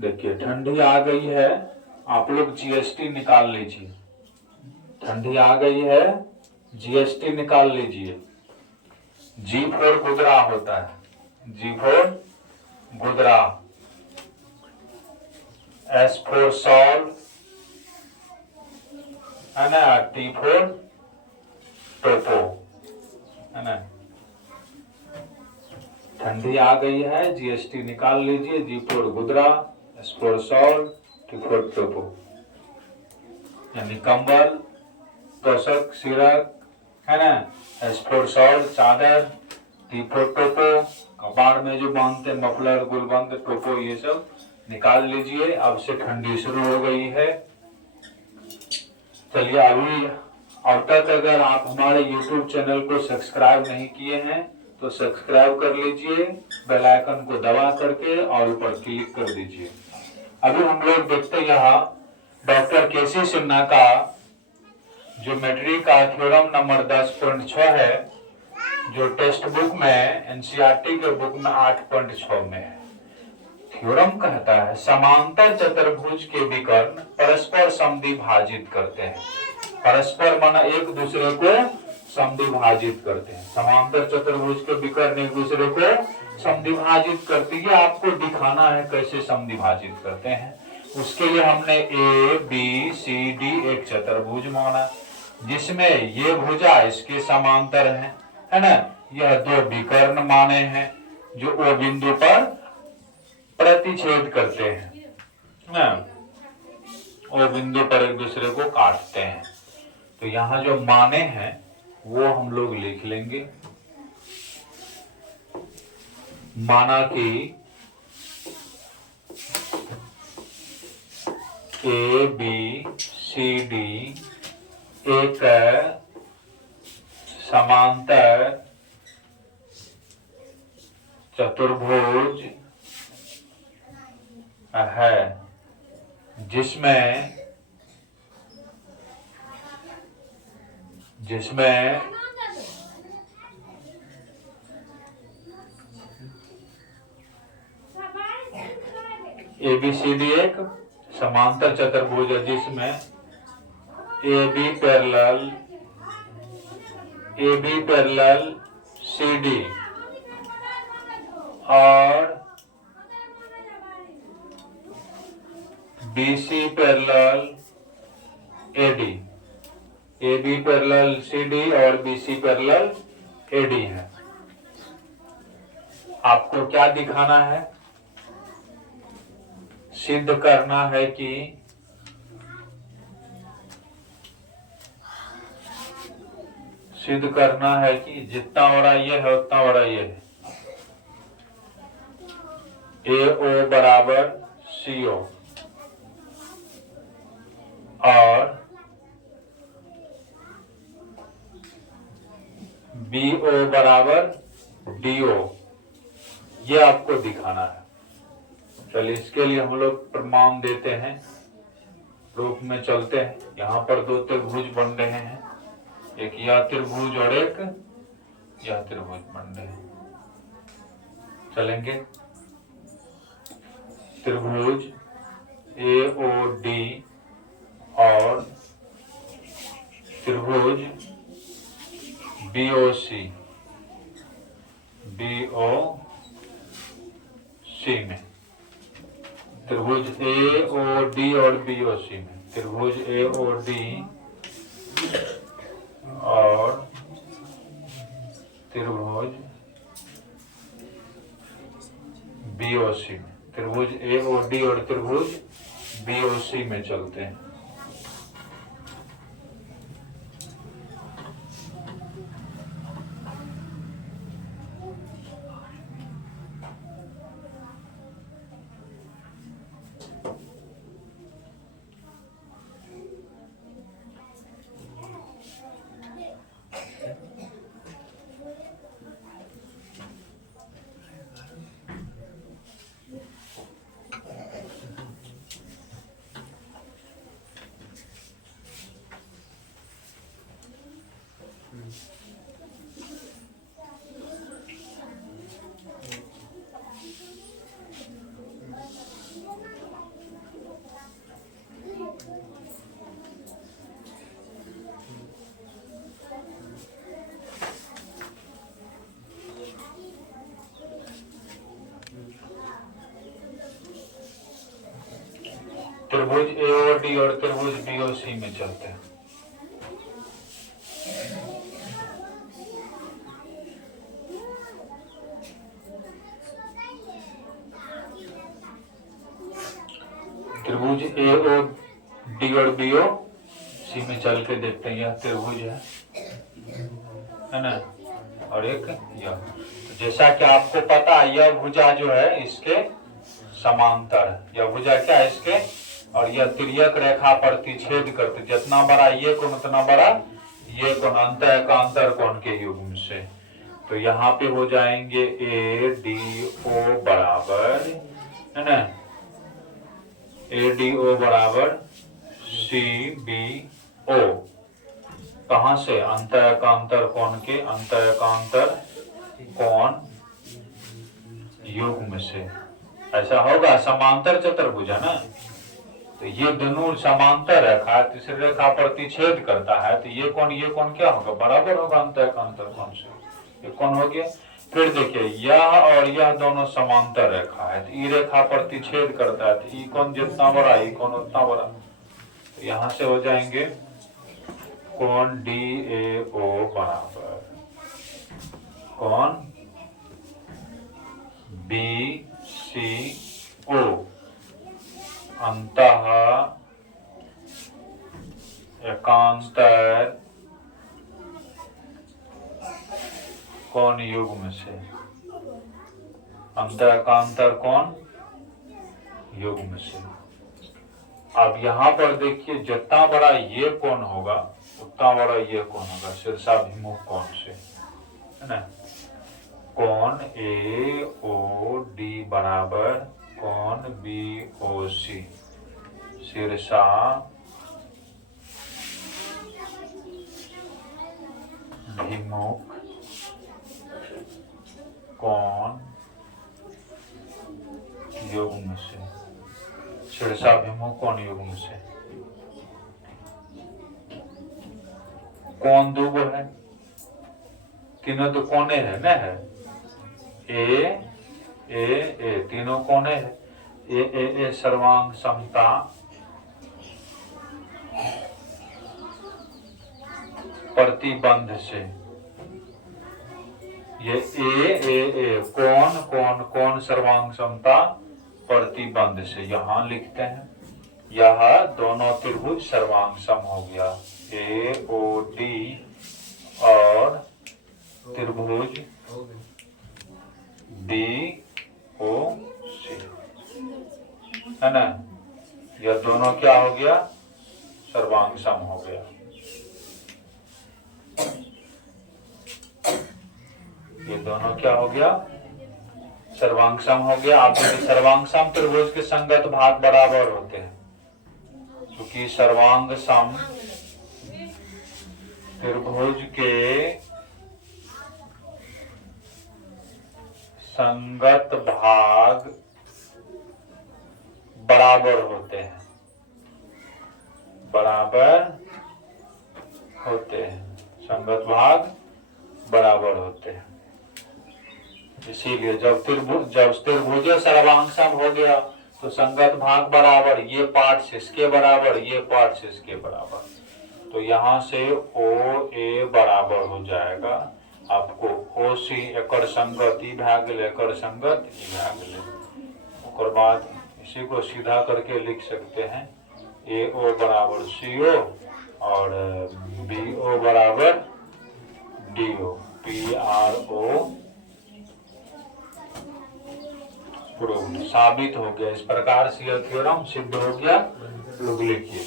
देखिए ठंडी आ गई है, आप लोग जीएसटी निकाल लीजिए। ठंडी आ गई है, जीएसटी निकाल लीजिए। जी फोर गुदरा होता है, जी फोर गुदरा, एस फोर सॉल्व है ना, टी फोर टोपो है ना। ठंडी आ गई है, जीएसटी निकाल लीजिए। जी फोर गुदरा, एस फोर सॉल्व, टी फोर टोपो, यानी कंबल, तोशक, सिरक है ना। एस फोर सॉल्व चादर, टी फोर टोपो कपाड़ में जो बांधते मफलर, गुलबंद, टोपो, ये सब निकाल लीजिए। अब से ठंडी शुरू हो गई है। चलिए अभी अब तक अगर आप हमारे YouTube चैनल को सब्सक्राइब नहीं किए हैं तो सब्सक्राइब कर लीजिए, बेल आइकन को दबा करके ऑल पर क्लिक कर दीजिए। अभी हम लोग देखते हैं यहाँ डॉक्टर केसी सिन्हा का ज्योमेट्री का थ्योरम नंबर 10.6 है, जो टेक्स्ट बुक में एनसीईआरटी के बुक में 8.6 में है। थ्योरम कहता है समांतर चतुर्भुज के विकर्ण परस्पर समद्विभाजित करते हैं। परस्पर माना एक दूसरे को समद्विभाजित करते हैं। समांतर चतुर्भुज के विकर्ण एक दूसरे को समद्विभाजित करते हैं। आपको दिखाना है कैसे समद्विभाजित करते हैं। उसके लिए हमने ए बी सी डी एक चतुर्भुज माना, जिसमें ये भुजा इसके समांतर है ना। यह दो विकर्ण माने हैं जो ओ बिंदु पर प्रतिच्छेद करते हैं ना, ओ बिंदु पर एक दूसरे को काटते हैं। तो यहाँ जो माने हैं वो हम लोग लिख लेंगे। माना कि ए बी सी डी एक समांतर चतुर्भुज है, जिसमें ए बी सी डी एक समांतर चतुर्भुज है, जिसमें A B parallel C D और B C parallel A D, A B parallel C D और B C parallel A D है। आपको क्या दिखाना है? सिद्ध करना है कि जितना बड़ा ये है उतना बड़ा ये है। ए ओ बराबर सी ओ और बी ओ बराबर डी ओ, ये आपको दिखाना है। चलिए इसके लिए हम लोग प्रमाण देते हैं, रूप में चलते हैं। यहाँ पर दो त्रिभुज बन रहे हैं, एक यह त्रिभुज और एक यह त्रिभुज बन रहे हैं। चलेंगे त्रिभुज ए ओ डी और त्रिभुज बी ओ सी में, त्रिभुज ए ओ डी और बी ओ सी में, त्रिभुज ए ओ डी और त्रिभुज बी ओ सी में, त्रिभुज ए ओ डी और त्रिभुज बी ओ सी में चलते हैं। त्रिभुज AOD और त्रिभुज BOC में चलते हैं। त्रिभुज AOD और BOC में चल के देखते हैं। यह त्रिभुज है ना, और एक यह। तो जैसा कि आपको पता है यह भुजा जो है इसके समांतर है। यह भुजा क्या है इसके, और यह तिर्यक रेखा प्रतिच्छेद करते, जितना बड़ा ये कोण उतना बड़ा ये कोण, अंतर कोण के युग्म से। तो यहाँ पे हो जाएंगे ADO बराबर, है ना, ADO बराबर CBO। कहाँ से, अंतर कोण के अंतर कोण युग्म से। ऐसा होगा, समांतर चतुर्भुज है ना, तो ये दोनों समांतर रेखा तीसरी रेखा प्रतिच्छेद करता है, तो ये कोण क्या होगा, बराबर होगा अंतर कोण से। ये कोण हो गया। फिर देखिए यह और यह दोनों समांतर रेखा है, तो ई रेखा प्रतिच्छेद करता है, तो ई कोण जितना बड़ा ई कोण उतना बड़ा। तो यहाँ से हो जाएंगे कोण DAO बराबर कोण BCO अंतः एकांतर कोण युग्म से, अंतः एकांतर कोण युग्म से। अब यहाँ पर देखिए जितना बड़ा ये कोण होगा उतना बड़ा ये कोण होगा शीर्षाभिमुख कोण से, है ना। कोण AOD बराबर कोण BOC शीर्षा भिमुख कोण युग्म से, शीर्षाभिमुख कोण युग्म से। कोण दो है, तीनों तो कोने है ना, है ए तीनों कोने है। ए सर्वांग समता प्रतिबंध से, ये ए कोण सर्वांग समता प्रतिबंध से यहाँ लिखते हैं। यह दोनों त्रिभुज सर्वांग सम हो गया, AOD और त्रिभुज DOC, है ना। यह दोनों क्या हो गया, सर्वांग सम हो गया। ये दोनों क्या हो गया, सर्वांग सम हो गया। आप सर्वांग सम त्रिभुज के संगत भाग बराबर होते हैं, क्योंकि सर्वांग सम त्रिभुज के संगत भाग बराबर होते हैं, संगत भाग बराबर होते हैं। इसीलिए जब त्रिभुज सर्वांग सम हो गया तो संगत भाग बराबर, ये पार्ट से इसके बराबर, ये पार्ट से इसके बराबर। तो यहाँ से OA बराबर हो जाएगा आपको OC एकड़ संगत ई भाग गेल, एकड़ संगत ई भाग गेल। और बाद इसी को सीधा करके लिख सकते हैं, AO बराबर CO और BO बराबर DO, PRO प्रूव्ड, साबित हो गया। इस प्रकार से यह थ्योरम सिद्ध हो गया। लोग लिखिए।